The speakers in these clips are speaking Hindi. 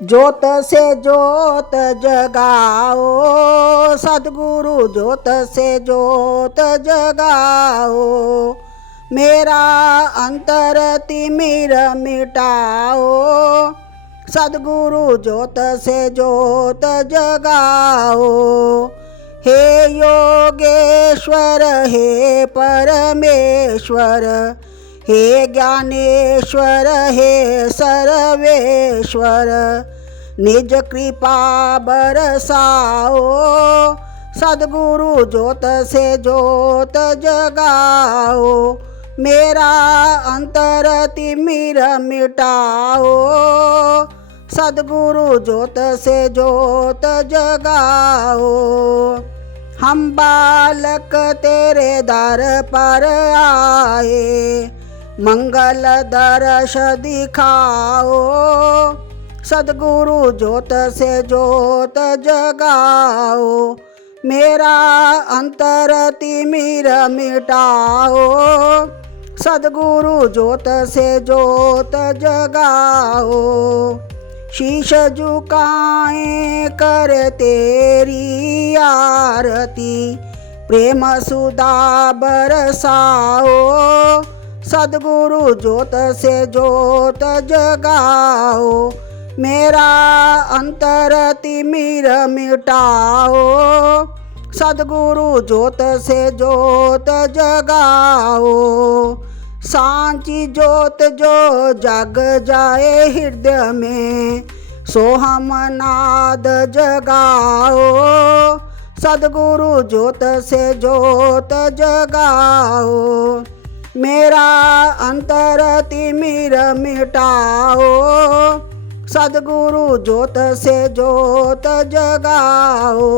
ज्योत से ज्योत जगाओ सद्गुरु, ज्योत से ज्योत जगाओ। मेरा अंतर तिमिर मिटाओ सद्गुरु, ज्योत से ज्योत जगाओ। हे योगेश्वर हे परमेश्वर, हे ज्ञानेश्वर हे सर्वेश्वर, निज कृपा बरसाओ सद्गुरु, ज्योत से ज्योत जगाओ। मेरा अंतर तिमिर मिटाओ सद्गुरु, ज्योत से ज्योत जगाओ। हम बालक तेरे दर पर आए, मंगल दर्श दिखाओ सद्गुरु, ज्योत से ज्योत जगाओ। मेरा अंतर तिमिर मिटाओ सद्गुरु, ज्योत से ज्योत जगाओ। शीश झुकाए कर तेरी आरती, प्रेम सुधा बरसाओ सद्गुरु, ज्योत से ज्योत जगाओ। मेरा अंतर तिमिर मिटाओ सद्गुरु, ज्योत से ज्योत जगाओ। सांची ज्योत जो जग जाए हृदय में, सोहम नाद जगाओ सद्गुरु, ज्योत से ज्योत जगाओ। मेरा अंतर तिमिर मिटाओ सद्गुरु, ज्योत से ज्योत जगाओ।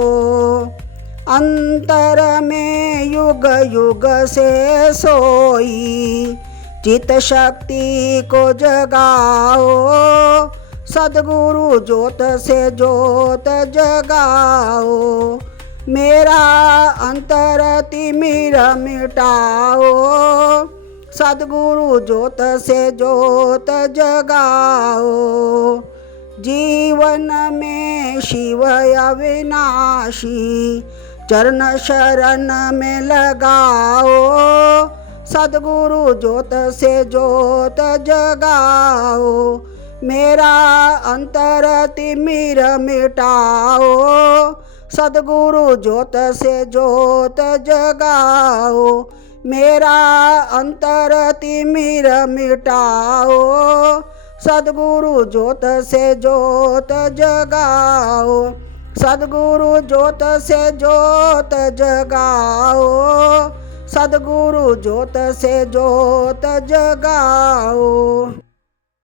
अंतर में युग युग से सोई चित शक्ति को जगाओ सद्गुरु, ज्योत से ज्योत जगाओ। मेरा अंतर तिमिर मिटाओ सद्गुरु, ज्योत से ज्योत जगाओ। जीवन में शिव अविनाशी चरण शरण में लगाओ सद्गुरु, ज्योत से ज्योत जगाओ। मेरा अंतर तिमिर मिटाओ सद्गुरु, ज्योत से ज्योत जगाओ। मेरा अंतर तिमिर मिटाओ सद्गुरु, ज्योत से ज्योत जगाओ। सद्गुरु, ज्योत से ज्योत जगाओ सद्गुरु, ज्योत से ज्योत जगाओ।